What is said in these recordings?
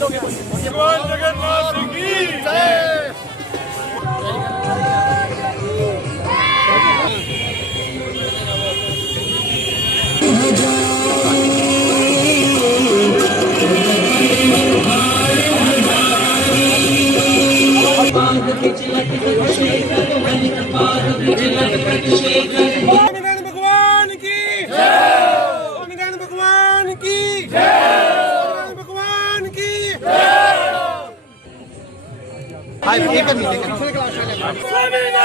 भगवान जगन्नाथ की जय। स्वामीनारायण भगवान की जय। स्वामीनारायण भगवान की जय। स्वामीनारायण भगवान की जय।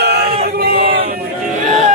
स्वामीनारायण भगवान की जय।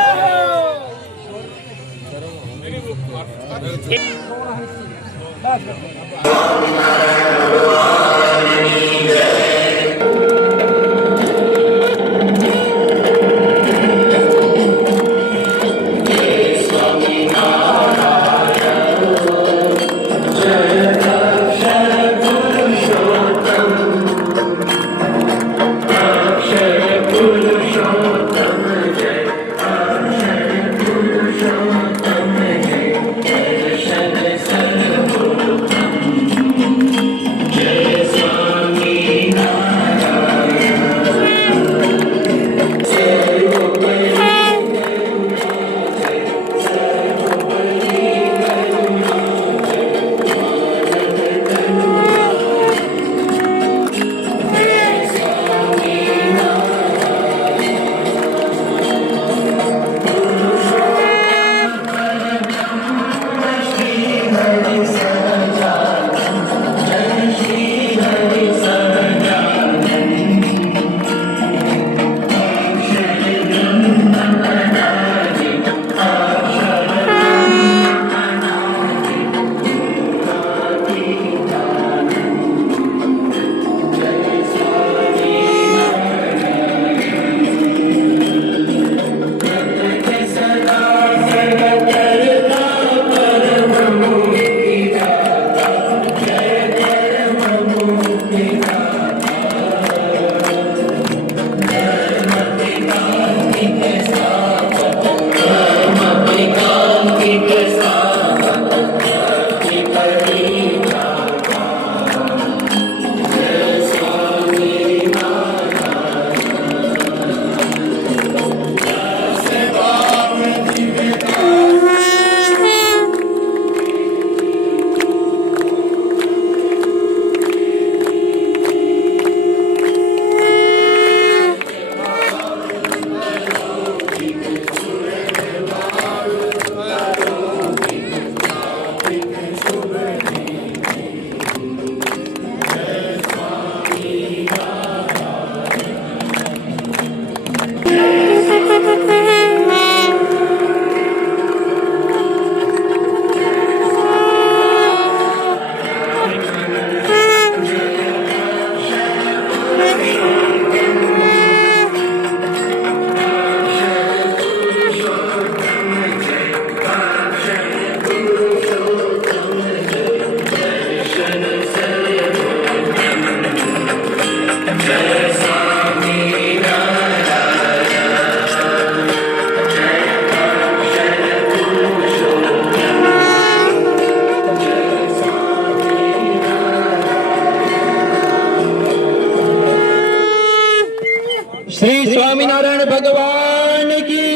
श्री स्वामीनारायण भगवान की,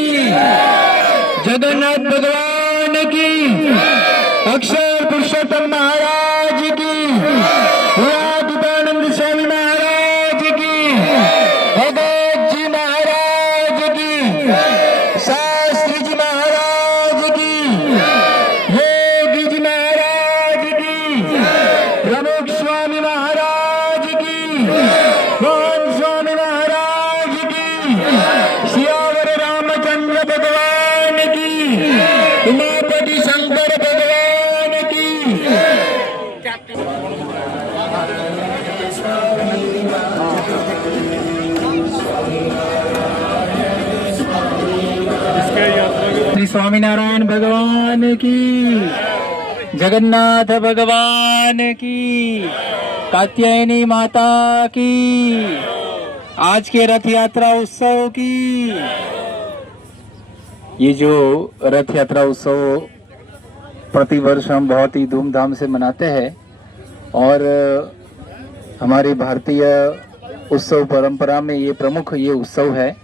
जगन्नाथ भगवान की, अक्षर पुरुषोत्तम महाराज की, विवेकानंद स्वामी महाराज की, भगत जी महाराज की, शास्त्री जी महाराज की, योगी जी महाराज की, प्रमुख स्वामी महाराज की, मोहन स्वामी महाराज की, सियावर रामचंद्र भगवान की, उमापति शंकर भगवान की। श्री स्वामीनारायण भगवान की, जगन्नाथ भगवान की, कात्यायनी माता की, आज के रथ यात्रा उत्सव की। ये जो रथ यात्रा उत्सव प्रतिवर्ष हम बहुत ही धूमधाम से मनाते हैं और हमारी भारतीय उत्सव परंपरा में ये प्रमुख ये उत्सव है।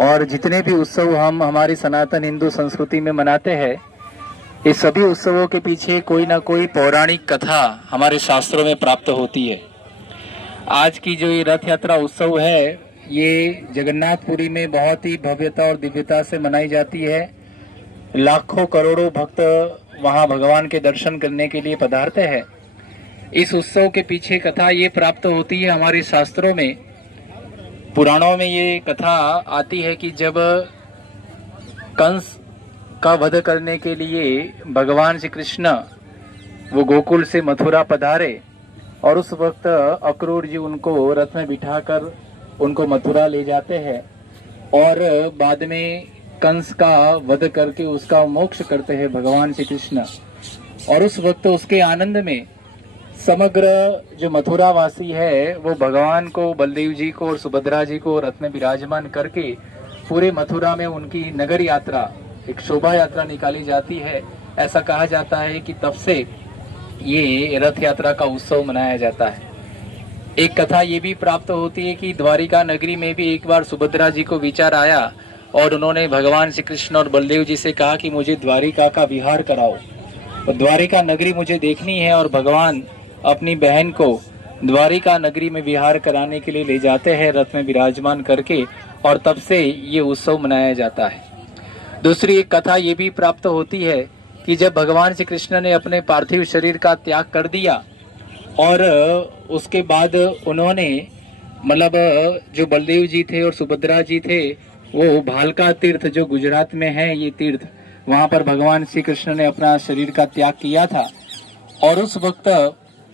और जितने भी उत्सव हम हमारी सनातन हिंदू संस्कृति में मनाते हैं, इस सभी उत्सवों के पीछे कोई ना कोई पौराणिक कथा हमारे शास्त्रों में प्राप्त होती है। आज की जो ये रथ यात्रा उत्सव है, ये जगन्नाथपुरी में बहुत ही भव्यता और दिव्यता से मनाई जाती है। लाखों करोड़ों भक्त वहां भगवान के दर्शन करने के लिए पधारते हैं। इस उत्सव के पीछे कथा ये प्राप्त होती है हमारे शास्त्रों में, पुराणों में ये कथा आती है कि जब कंस का वध करने के लिए भगवान श्री कृष्ण वो गोकुल से मथुरा पधारे, और उस वक्त अक्रूर जी उनको रथ में बिठाकर उनको मथुरा ले जाते हैं और बाद में कंस का वध करके उसका मोक्ष करते हैं भगवान श्री कृष्ण। और उस वक्त उसके आनंद में समग्र जो मथुरा वासी है वो भगवान को, बलदेव जी को और सुभद्रा जी को रथ में विराजमान करके पूरे मथुरा में उनकी नगर यात्रा, एक शोभा यात्रा निकाली जाती है। ऐसा कहा जाता है कि तब से ये रथ यात्रा का उत्सव मनाया जाता है। एक कथा ये भी प्राप्त होती है कि द्वारिका नगरी में भी एक बार सुभद्रा जी को विचार आया और उन्होंने भगवान श्री कृष्ण और बलदेव जी से कहा कि मुझे द्वारिका का विहार कराओ, और द्वारिका नगरी मुझे देखनी है। और भगवान अपनी बहन को द्वारिका नगरी में विहार कराने के लिए ले जाते हैं रथ में विराजमान करके, और तब से ये उत्सव मनाया जाता है। दूसरी एक कथा ये भी प्राप्त होती है कि जब भगवान श्री कृष्ण ने अपने पार्थिव शरीर का त्याग कर दिया और उसके बाद उन्होंने मतलब जो बलदेव जी थे और सुभद्रा जी थे वो भालका तीर्थ जो गुजरात में है, ये तीर्थ, वहां पर भगवान श्री कृष्ण ने अपना शरीर का त्याग किया था। और उस वक्त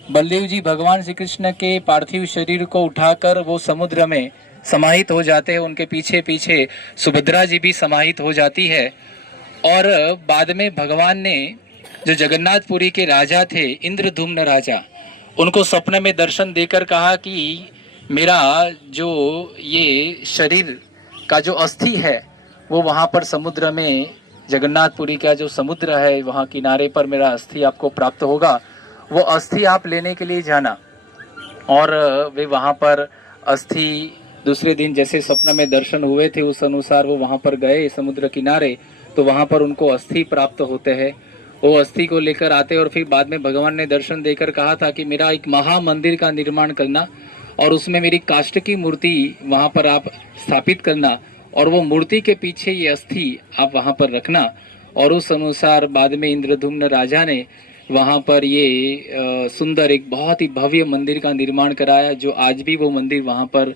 बलदेव जी भगवान श्री कृष्ण के पार्थिव शरीर को उठाकर वो समुद्र में समाहित हो जाते हैं। उनके पीछे पीछे सुभद्रा जी भी समाहित हो जाती है। और बाद में भगवान ने जो जगन्नाथपुरी के राजा थे, इंद्रधुम्न राजा, उनको सपने में दर्शन देकर कहा कि मेरा जो ये शरीर का जो अस्थि है वो वहाँ पर समुद्र में, जगन्नाथपुरी का जो समुद्र है वहाँ किनारे पर मेरा अस्थि आपको प्राप्त होगा, वो अस्थि आप लेने के लिए जाना। और वे वहाँ पर अस्थि दूसरे दिन जैसे स्वप्न में दर्शन हुए थे उस अनुसार वो वहाँ पर गए समुद्र किनारे, तो वहाँ पर उनको अस्थि प्राप्त होते हैं। वो अस्थि को लेकर आते और फिर बाद में भगवान ने दर्शन देकर कहा था कि मेरा एक महामंदिर का निर्माण करना और उसमें मेरी काष्ठ की मूर्ति वहाँ पर आप स्थापित करना, और वो मूर्ति के पीछे ये अस्थि आप वहाँ पर रखना। और उस अनुसार बाद में इंद्रधुम्न राजा ने वहाँ पर ये सुंदर एक बहुत ही भव्य मंदिर का निर्माण कराया, जो आज भी वो मंदिर वहाँ पर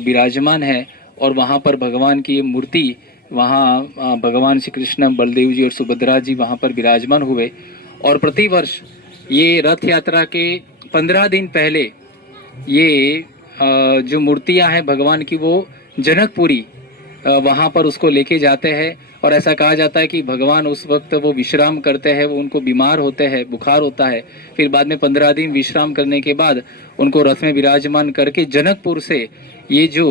विराजमान है। और वहाँ पर भगवान की मूर्ति, वहाँ भगवान श्री कृष्ण, बलदेव जी और सुभद्रा जी वहाँ पर विराजमान हुए। और प्रतिवर्ष ये रथ यात्रा के 15 दिन पहले ये जो मूर्तियाँ हैं भगवान की, वो जनकपुरी वहाँ पर उसको लेके जाते हैं। और ऐसा कहा जाता है कि भगवान उस वक्त वो विश्राम करते हैं, वो उनको बीमार होते हैं, बुखार होता है, फिर बाद में 15 दिन विश्राम करने के बाद उनको रथ में विराजमान करके जनकपुर से ये जो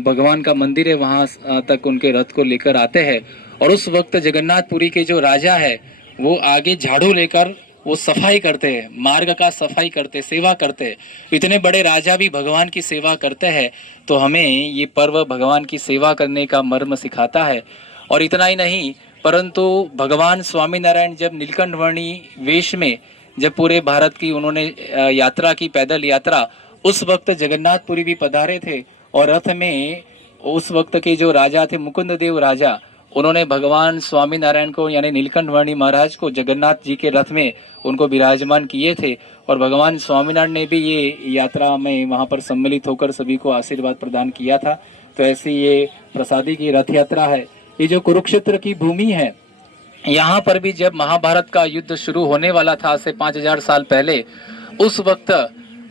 भगवान का मंदिर है वहाँ तक उनके रथ को लेकर आते हैं। और उस वक्त जगन्नाथपुरी के जो राजा है वो आगे झाड़ू लेकर वो सफाई करते हैं, मार्ग का सफाई करते, सेवा करते। इतने बड़े राजा भी भगवान की सेवा करते हैं, तो हमें ये पर्व भगवान की सेवा करने का मर्म सिखाता है। और इतना ही नहीं, परंतु भगवान स्वामीनारायण जब नीलकंठवर्णी वेश में जब पूरे भारत की उन्होंने यात्रा की, पैदल यात्रा, उस वक्त जगन्नाथपुरी भी पधारे थे। और रथ में उस वक्त के जो राजा थे, मुकुंद देव राजा, उन्होंने भगवान स्वामीनारायण को यानी नीलकंठवर्णी महाराज को जगन्नाथ जी के रथ में उनको विराजमान किए थे। और भगवान स्वामीनारायण ने भी ये यात्रा में वहाँ पर सम्मिलित होकर सभी को आशीर्वाद प्रदान किया था। तो ऐसी ये प्रसादी की रथ यात्रा है। ये जो कुरुक्षेत्र की भूमि है, यहाँ पर भी जब महाभारत का युद्ध शुरू होने वाला था से 5000 साल पहले, उस वक्त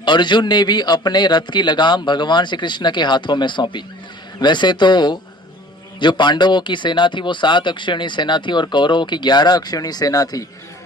अर्जुन ने भी अपने रथ की लगाम भगवान श्री कृष्ण के हाथों में सौंपी। वैसे तो जो पांडवों की सेना थी वो 7 अक्षौहिणी सेना थी और कौरवों की 11 अक्षौहिणी सेना थी।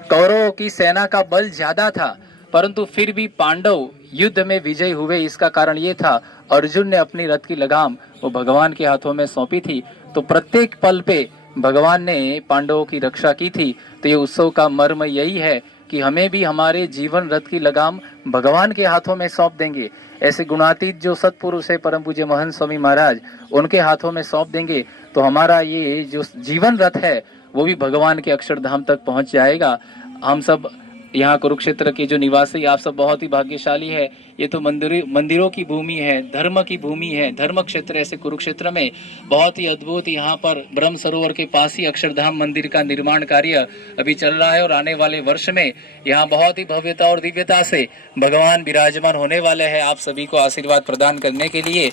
कौरवों की सेना का बल ज्यादा था, परंतु फिर भी पांडव युद्ध में विजयी हुए। इसका कारण ये था, अर्जुन ने अपनी रथ की लगाम वो भगवान के हाथों में सौंपी थी। तो प्रत्येक पल पे भगवान ने पांडवों की रक्षा की थी। तो ये उत्सव का मर्म यही है, कि हमें भी हमारे जीवन रथ की लगाम भगवान के हाथों में सौंप देंगे, ऐसे गुणातीत जो सत्पुरुष है परम पूज्य महंत स्वामी महाराज, उनके हाथों में सौंप देंगे तो हमारा ये जो जीवन रथ है वो भी भगवान के अक्षरधाम तक पहुंच जाएगा। हम सब यहाँ कुरुक्षेत्र के जो निवासी, आप सब बहुत ही भाग्यशाली है। ये तो मंदिरों की भूमि है, धर्म की भूमि है, धर्म क्षेत्र। ऐसे कुरुक्षेत्र में बहुत ही अद्भुत यहाँ पर ब्रह्म सरोवर के पास ही अक्षरधाम मंदिर का निर्माण कार्य अभी चल रहा है और आने वाले वर्ष में यहाँ बहुत ही भव्यता और दिव्यता से भगवान विराजमान होने वाले हैं आप सभी को आशीर्वाद प्रदान करने के लिए।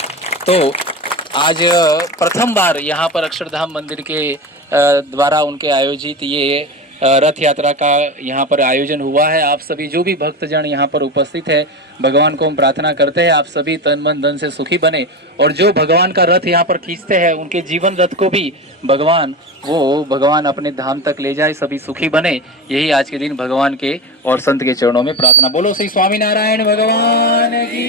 तो आज प्रथम बार यहाँ पर अक्षरधाम मंदिर के द्वारा उनके आयोजित ये रथ यात्रा का यहाँ पर आयोजन हुआ है। आप सभी जो भी भक्तजन यहाँ पर उपस्थित है, भगवान को हम प्रार्थना करते हैं आप सभी तन मन धन से सुखी बने और जो भगवान का रथ यहाँ पर खींचते हैं उनके जीवन रथ को भी भगवान अपने धाम तक ले जाए, सभी सुखी बने। यही आज के दिन भगवान के और संत के चरणों में प्रार्थना। बोलो श्री स्वामी नारायण भगवान की,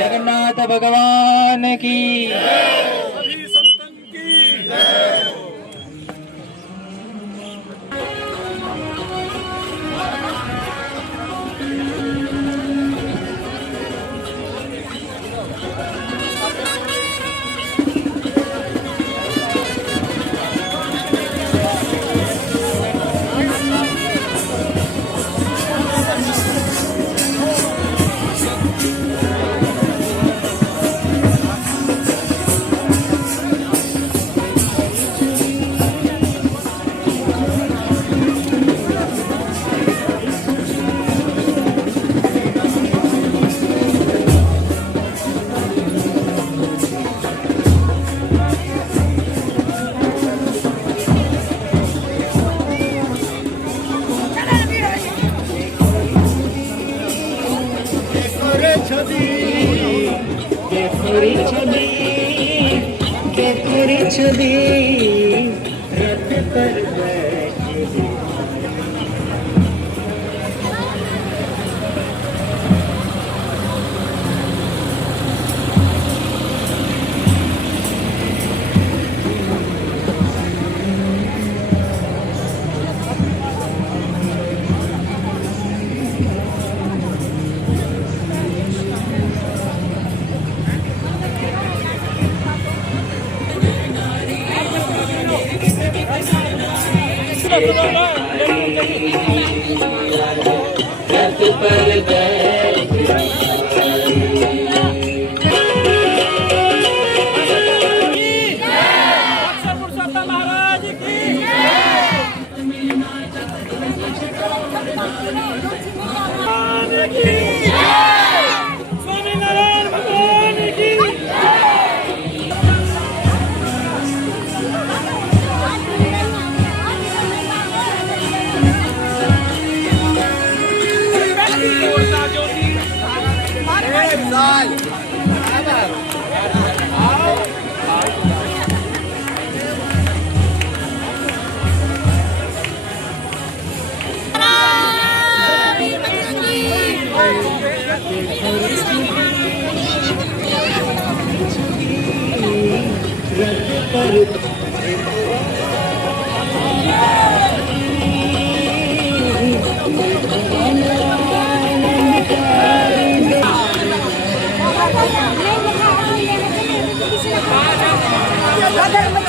जगन्नाथ भगवान की। सभी संतन की जय। अगर